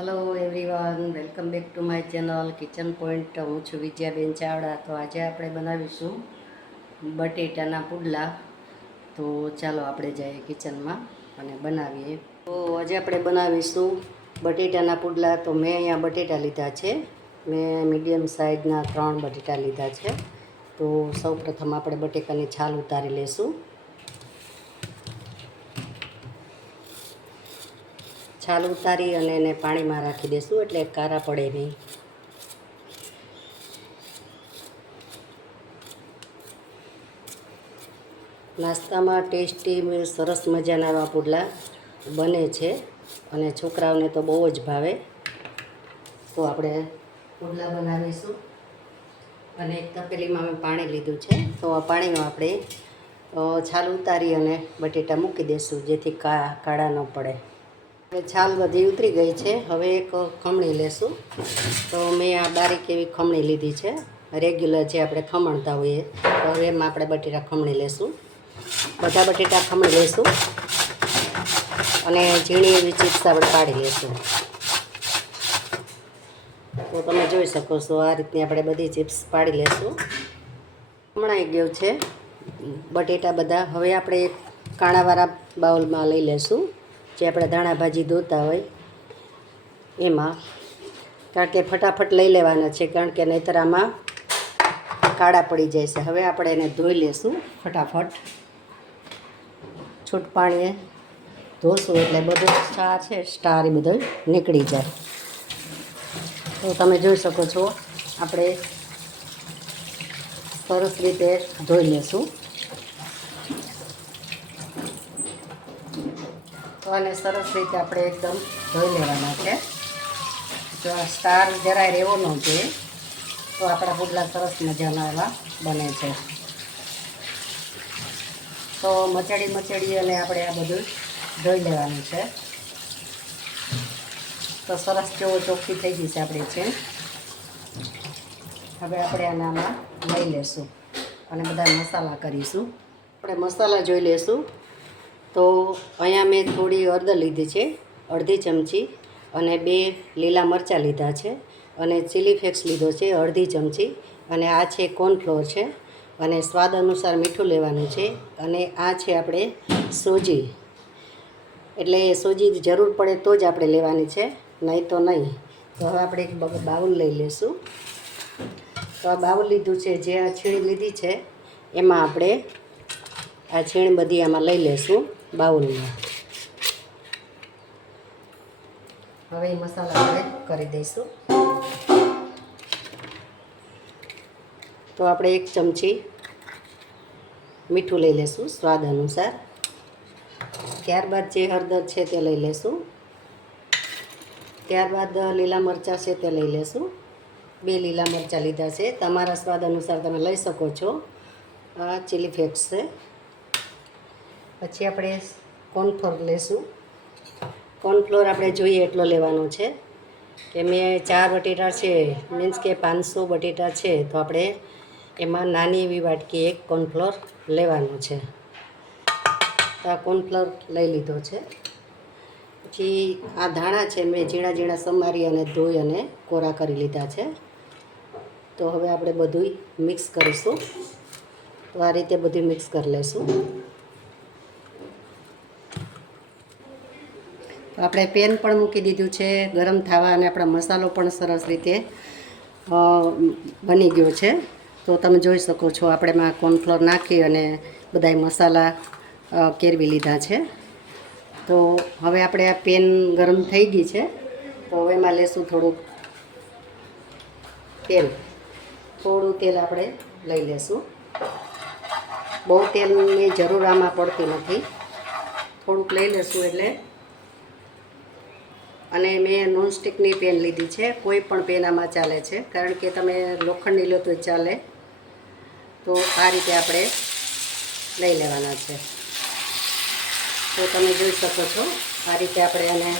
Hello everyone welcome back to my channel kitchen point હું છું વિજયાબેન ચાવડા. તો આજે આપણે બનાવીશું બટેટાના પુડલા. તો ચાલો આપણે જઈએ કિચનમાં અને બનાવીએ. તો આજે આપણે બનાવીશું બટેટાના પુડલા. તો મેં અહીંયા બટેટા લીધા છે. મેં મીડિયમ સાઇઝના ત્રણ બટેટા લીધા છે. તો સૌપ્રથમ આપણે બટેકાની છાલ ઉતારી લઈશું છાલ ઉતારી અને એને પાણીમાં રાખી દઈશું એટલે કારા પડે નહીં. નાસ્તામાં ટેસ્ટી સરસ મજાના એવા પુડલા બને છે અને છોકરાઓને તો બહુ જ ભાવે. તો આપણે પુડલા બનાવીશું. અને એક તપેલીમાં મેં પાણી લીધું છે. તો આ પાણીમાં આપણે છાલ ઉતારી અને બટેટા મૂકી દઈશું જેથી કા, કાળા ન પડે. હવે છાલ બધી ઉતરી ગઈ છે. હવે એક ખમણી લેશું. તો મેં આ બારીક એવી ખમણી લીધી છે. રેગ્યુલર જે આપણે ખમણતા હોઈએ. તો હવે એમાં આપણે બટેટા ખમણી લેશું. બધા બટેટા ખમણી લેશું. અને ઝીણી એવી ચિપ્સ આપણે પાડી લેશું. તો તમે જોઈ શકો છો આ રીતની આપણે બધી ચિપ્સ પાડી લેશું. હમણાં ગયું છે. બટેટા બધા. હવે આપણે કાણાવાળા બાઉલમાં લઈ લેશું. જે આપણે દાણા ભાજી ધોતા હોય, એમાં, કારણ કે ફટાફટ લઈ લેવાના છે, કારણ કે નહીંતર આમાં કાળા પડી જાય છે. હવે આપણે એને ધોઈ લેશું ફટાફટ. છૂટ પાણીએ ધોશું એટલે બધો સ્ટાર છે, સ્ટાર એ બધો નીકળી જાય. તો તમે જોઈ શકો છો, આપણે સરસ રીતે ધોઈ લેશું. આને સરસ રીતે આપણે એકદમ ધોઈ લેવાના છે. જો આ સ્ટાર જરાય રહેવો ન જોઈએ, તો આપણા પુડલા સરસ મજાના એવા બને છે. તો મચડી મચડી અને આપણે આ બધું ધોઈ લેવાનું છે. તો સરસ જેવો ચોખ્ખી થઈ ગઈ છે આપણી છે હવે આપણે આનામાં લઈ લેશું અને બધા મસાલા કરીશું. આપણે મસાલા જોઈ લેશું. તો અહીંયા મેં થોડી હળદર લીધી છે, અડધી ચમચી અને બે લીલા મરચાં લીધા છે અને ચીલી ફ્લેક્સ લીધો છે, અડધી ચમચી અને આ છે કોર્નફ્લોર છે અને સ્વાદ અનુસાર મીઠું લેવાનું છે અને આ છે આપણે સોજી. એટલે સોજી જરૂર પડે તો જ આપણે લેવાની છે, નહીં તો નહીં. તો હવે આપણે એક બાઉલ લઈ લઈશું તો આ બાઉલ લીધું છે, જે આ છીણ લીધી છે, એમાં આપણે આ છીણ બધી આમાં લઈ લેશું. બાઉલમાં. હવે મસાલા આપણે કરી દઈશું. તો આપણે એક ચમચી મીઠું લઈ લેશું સ્વાદ અનુસાર. ત્યારબાદ જે હળદર છે તે લઈ લેશું. ત્યારબાદ લીલા મરચાં છે તે લઈ લેશું. બે લીલા મરચાં લીધા છે. તમારા સ્વાદ અનુસાર તમે લઈ શકો છો. આ ચીલી ફ્લેક્સ છે. પછી આપણે કોર્નફ્લોર લેશું. કોર્નફ્લોર આપણે જોઈએ એટલો લેવાનો છે કે મેં ચાર બટેટા છે મીન્સ કે પાંચસો બટેટા છે, તો આપણે એમાં નાની એવી વાટકી એક કોર્નફ્લોર લેવાનું છે. તો આ કોર્નફ્લોર લઈ લીધો છે. પછી આ ધાણા છે, મેં ઝીણા ઝીણા સમારી અને ધોઈ અને કોરા કરી લીધા છે. તો હવે આપણે બધું મિક્સ કરીશું. તો આ રીતે બધું મિક્સ કરી લઈશું તો આપણે પેન પણ મૂકી દીધું છે, ગરમ થવા અને આપણા મસાલો પણ સરસ રીતે બની ગયો છે. તો તમે જોઈ શકો છો, આપણે એમાં કોર્નફ્લોર નાખી અને બધાય મસાલા કેરવી લીધા છે. તો હવે આપણે આ પેન ગરમ થઈ ગઈ છે, તો હવે એમાં લેશું થોડુંક તેલ. થોડું તેલ આપણે લઈ લેશું. બહુ તેલની જરૂર આમાં પડતી નથી. થોડુંક લઈ લેશું એટલે અને મેં નોનસ્ટિકની પેન લીધી છે. કોઈ પણ પેન આમાં ચાલે છે. કારણ કે તમે લોખંડની લો તો ચાલે. તો આ રીતે આપણે લઈ લેવાના છે. તો તમે જોઈ શકો છો. આ રીતે આપણે એને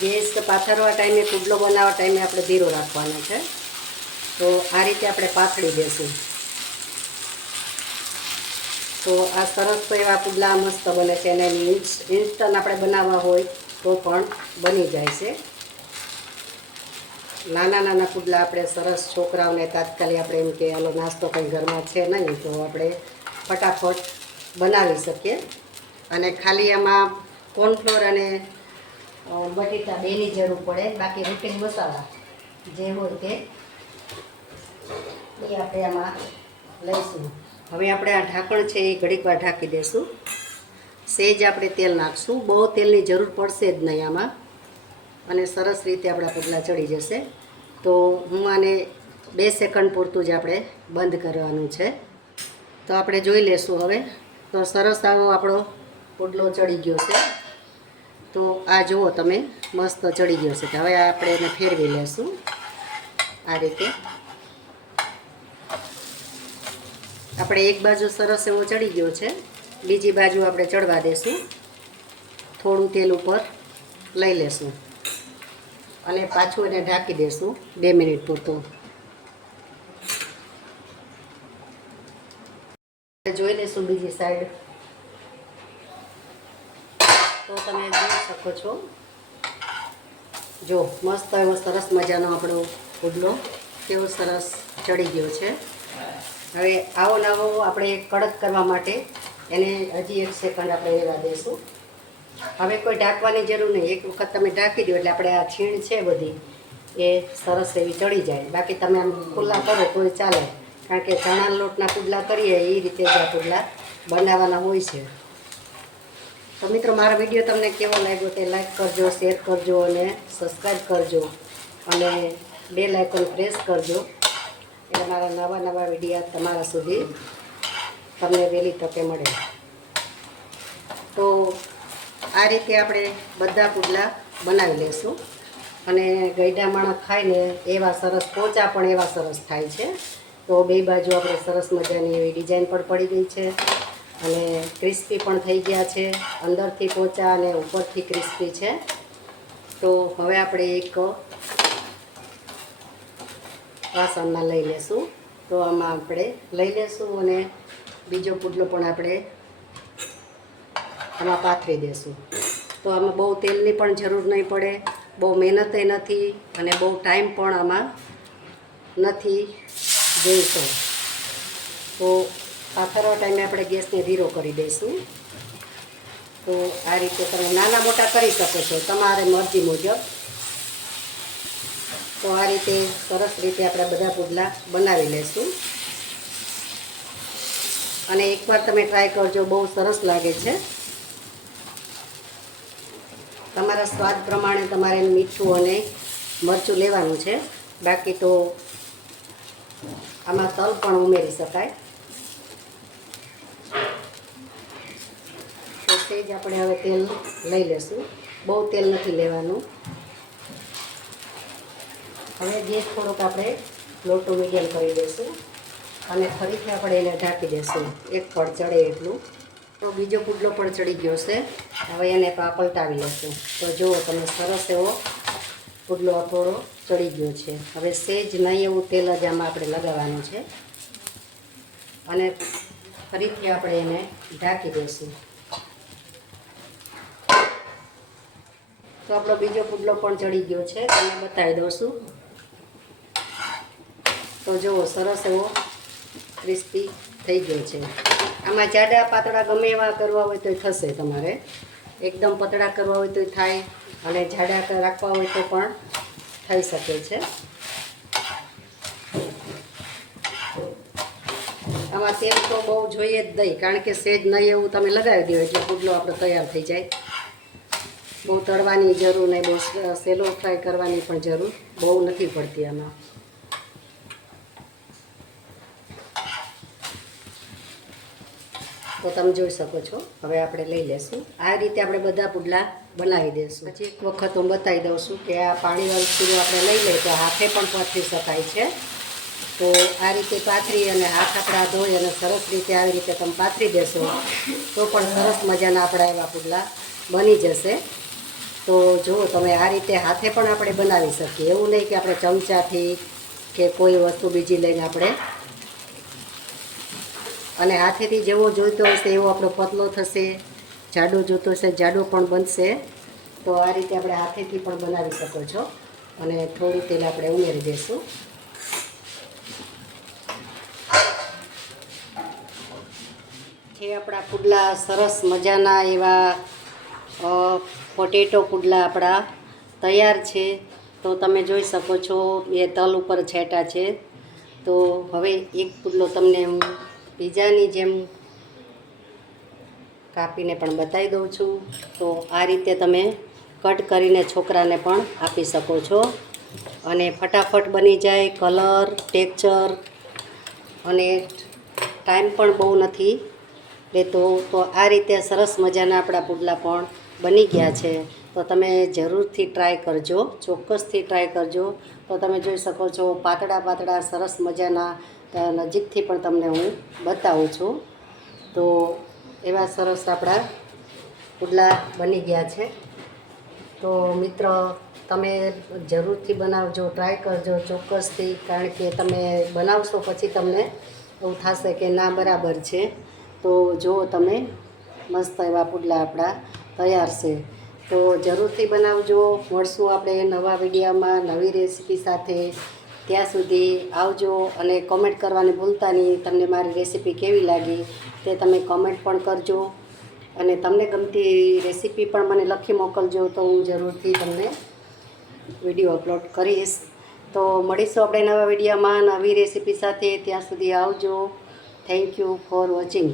ગેસ પાથરવા ટાઈમે કુડલો બનાવવા ટાઈમે આપણે ધીરો રાખવાનો છે. તો આ રીતે આપણે પાથળી દેશું. તો આ સરસ તો એવા પુડલા મસ્ત બને છે. અને ઇન્સ્ટન્ટ આપણે બનાવવા હોય તો પણ બની જાય છે. નાના નાના પુડલા આપણે સરસ છોકરાઓને તાત્કાલિક આપણે એમ કે, હાલો, નાસ્તો કંઈ ઘરમાં છે નહીં, તો આપણે ફટાફટ બનાવી શકીએ. અને ખાલી એમાં કોર્નફ્લોર અને બટેટા બેની જરૂર પડે, બાકી રૂટીન મસાલા જે હોય તે એ આપણે આમાં લઈશું. હવે આપણે આ ઢાંકણ છે એ ઘડીકવાર ઢાંકી દઈશું સેજ આપણે તેલ નાખશું. બહુ તેલની જરૂર પડશે જ નહીં આમાં. અને સરસ રીતે આપણા પુડલા ચડી જશે. તો હું આને બે સેકન્ડ પૂરતું જ આપણે બંધ કરવાનું છે. તો આપણે જોઈ લેશું હવે. તો સરસ આવો આપણો પુડલો ચડી ગયો છે. તો આ જુઓ તમે, મસ્ત ચડી ગયો છે. હવે આપણે એને ફેરવી લેશું. આ રીતે. આપણે એક બાજુ સરસ એવો ચડી ગયો છે. બીજી બાજુ આપણે ચડવા દેશું. થોડું તેલ ઉપર લઈ લેશું. અને પાછું એને ઢાંકી દેશું બે મિનિટ પૂરતું. જોઈ લેશું બીજી સાઈડ તો તમે જોઈ શકો છો. જો, મસ્ત એવો સરસ મજાનો આપણો ઉડલો. કેવો સરસ ચડી ગયો છે. હવે આવો નવો આપણે કડક કરવા માટે એને હજી એક સેકન્ડ આપણે રહેવા દઈશું હવે કોઈ ઢાંકવાની જરૂર નહીં. એક વખત તમે ઢાંકી દો એટલે આપણે આ છીણ છે બધી, એ સરસ એવી ચડી જાય. બાકી તમે આમ ખુલ્લા કરો તો ચાલે. કારણ કે ચણા લોટના પુડલા કરીએ, એ રીતે જ આ પુડલા બનાવવાના હોય છે. તો મિત્રો, મારો વીડિયો તમને કેવો લાગ્યો તે લાઈક કરજો શેર કરજો અને સબસ્ક્રાઈબ કરજો. અને બે લાઇકોન પ્રેસ કરજો. એટલે મારા નવા નવા વિડીયા તમારા સુધી તમને વહેલી તકે મળે. તો આ રીતે આપણે બધા પુડલા બનાવી લઈશું. અને ગઈડા માણસ ખાઈને એવા સરસ, પોચા પણ એવા સરસ થાય છે. તો બે બાજુ આપણે સરસ મજાની એવી ડિઝાઇન પણ પડી ગઈ છે. અને ક્રિસ્પી પણ થઈ ગયા છે. અંદરથી પોચા અને ઉપરથી ક્રિસ્પી છે. તો હવે આપણે એક વાસણમાં લઈ લેશું. તો આમાં આપણે લઈ લેશું અને બીજો પુડલો પણ આપણે આમાં પાથરી દેશું. તો આમાં બહુ તેલની પણ જરૂર નહીં પડે, બહુ મહેનતે નથી અને બહુ ટાઈમ પણ આમાં નથી જોઈતો. તો પાથરવા ટાઈમે આપણે ગેસને ધીરો કરી દઈશું. તો આ રીતે તમે નાના મોટા કરી શકો છો, તમારે મરજી મુજબ. તો આ રીતે સરસ રીતે આપણે બધા પુડલા બનાવી લઈશું અને એકવાર તમે ટ્રાય કરજો, બહુ સરસ લાગે છે. તમારા સ્વાદ પ્રમાણે તમારે મીઠું અને મરચું લેવાનું છે. બાકી તો આમાં તલ પણ ઉમેરી શકાય. તો તે જ આપણે હવે તેલ લઈ લેશું. બહુ તેલ નથી લેવાનું. હવે ગેસ થોડોક આપણે લોટો મીડિયમ કરી દઈશું. અને ફરીથી આપણે એને ઢાંકી દઈશું એક ફળ ચડે એટલું. તો બીજો પુડલો પણ ચડી ગયો છે. હવે એને પલટાવી લઈશું તો જુઓ તમે સરસ એવો પુડલો અથોડો ચડી ગયો છે. હવે સેજ નહીં એવું તેલ જ આમાં આપણે લગાવવાનું છે. અને ફરીથી આપણે એને ઢાંકી દઈશું તો આપણો બીજો પુડલો પણ ચડી ગયો છે. તમને બતાવી દઉં છું. તો જુઓ સરસ એવો ક્રિસ્પી થઈ ગયો છે. આમાં જાડા પાતળા ગમે એવા કરવા હોય તો થશે તમારે. એકદમ પતળા કરવા હોય તોય થાય અને જાડા રાખવા હોય તો પણ થઈ શકે છે. આમાં તેલ તો બહુ જોઈએ જ નહીં, કારણ કે સેજ નહીં એવું તમે લગાવી દો એટલે પુડલો આપણો તૈયાર થઈ જાય. બહુ તળવાની જરૂર નહીં, બહુ સેલો ફ્રાય કરવાની પણ જરૂર બહુ નથી પડતી આમાં. તો તમે જોઈ શકો છો. હવે આપણે લઈ લેશું. આ રીતે આપણે બધા પુડલા બનાવી દઈશું પછી એક વખત હું બતાવી દઉં છું કે આ પાણીવાળું શીરો આપણે લઈ લઈએ તો હાથે પણ પાથરી શકાય છે. તો આ રીતે પાથરી અને હાથ આપણા ધોઈ અને સરસ રીતે આવી રીતે તમે પાથરી દેશો, તો પણ સરસ મજાના આપણા એવા પુડલા બની જશે. તો જુઓ તમે આ રીતે હાથે પણ આપણે બનાવી શકીએ. એવું નહીં કે આપણે ચમચાથી કે કોઈ વસ્તુ બીજી લઈને આપણે અને હાથેથી જેવો જોઈતો હશે, એવો આપણો પતલો થશે, જાડો જોતો હશે, જાડો પણ બનશે. તો આ રીતે આપણે હાથેથી પણ બનાવી શકો છો. અને થોડું તેલ આપણે ઉમેરી દઈશું જે આપણા પુડલા સરસ મજાના એવા પોટેટો પુડલા આપણા તૈયાર છે. તો તમે જોઈ શકો છો એ તલ ઉપર છેટા છે. તો હવે એક પુડલો તમને હું પીઝાની જેમ કાપીને પણ બતાવી દઉં છું. તો આ રીતે તમે કટ કરીને છોકરાને પણ આપી શકો છો. અને ફટાફટ બની જાય કલર ટેક્ચર અને ટાઈમ પણ બહુ નથી લેતો. તો આ રીતે સરસ મજાના આપણા પુડલા પણ બની ગયા છે. તો તમે જરૂરથી ટ્રાય કરજો, ચોક્કસથી ટ્રાય કરજો. તો તમે જોઈ શકો છો, પાતળા પાતળા સરસ મજાના નજીકથી પણ તમને હું બતાવું છું. તો એવા સરસ આપણા પુડલા બની ગયા છે. તો મિત્ર, તમે જરૂરથી બનાવજો ટ્રાય કરજો ચોક્કસથી, કારણ કે તમે બનાવશો પછી તમને એવું થશે કે ના બરાબર છે. તો જો તમે, મસ્ત એવા પુડલા આપણા તૈયાર છે. તો જરૂરથી બનાવજો. મળશું આપણે નવા વિડીયામાં નવી રેસીપી સાથે. ત્યાં સુધી આવજો અને કોમેન્ટ કરવાની ભૂલતા નહીં. તમને મારી રેસીપી કેવી લાગી તે તમે કોમેન્ટ પણ કરજો. અને તમને ગમતી રેસીપી પણ મને લખી મોકલજો તો હું જરૂરથી તમને વીડિયો અપલોડ કરીશ. તો મળીશું આપણે નવા વિડીયોમાં નવી રેસીપી સાથે. ત્યાં સુધી આવજો. Thank you for watching